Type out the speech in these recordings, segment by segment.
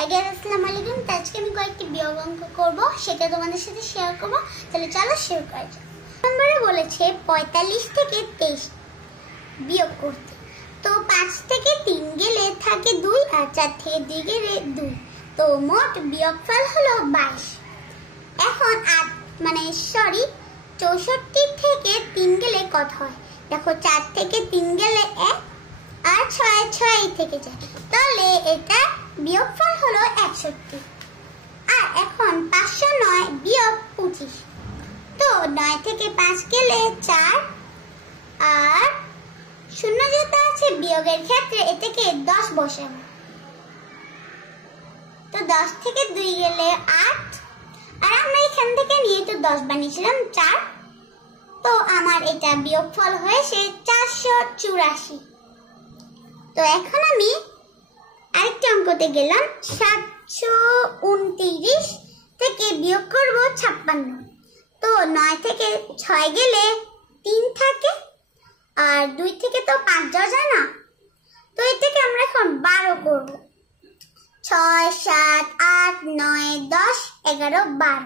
আসসালামু আলাইকুম। আজকে আমি কয়েকটি বিয়োগ অঙ্ক করব, সেটা তোমাদের সাথে শেয়ার করব। তাহলে চলো শুরু করা যাক। নম্বরে বলেছে 45 থেকে 23 বিয়োগ করতে। তো 5 থেকে 3 গেলে থাকে 2 আর 4 থেকে 2 গেলে 2। তো মোট বিয়োগফল হলো 22। এখন 64 থেকে 3 গেলে কত হয়? দেখো 4 থেকে 3 গেলে 1 আর 6 থেকে যায়, তাহলে এটা বিয়োগফল হলো 61। আর এখন 509 বিয়োগ 25। তো 9 থেকে 5 গেলে 4 আর শূন্য যেটা আছে বিয়োগের ক্ষেত্রে এটাকে 10 বসাবো। তো 10 থেকে 2 গেলে 8 আর আমরা এখান থেকে নিয়ে তো 10 বানিয়েছিলাম 4। তো আমার এটা বিয়োগফল হয়েছে 484। তো এখন আমি আরেকটা অঙ্কতে গেলাম। 729 থেকে বিয়োগ করব 56। তো 9 থেকে 6 গেলে 3 থাকে আর 2 থেকে তো 5 যাওয়া যায় না, তো এটাকে আমরা এখন 12 করব। 6 7 8 9 10 11 12।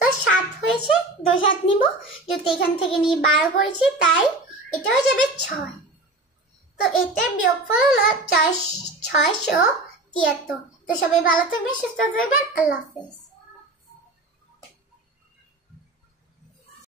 তো 7 হয়েছে, 2 7 নিব, যেহেতু এখান থেকে নিয়ে 12 করেছি তাই এটা হয়ে যাবে 6। তো এটার বিয়োগফল হলো 673। তো সবাই ভালো থাকবেন, সুস্থ থাকবেন। আল্লাহ হাফেজ।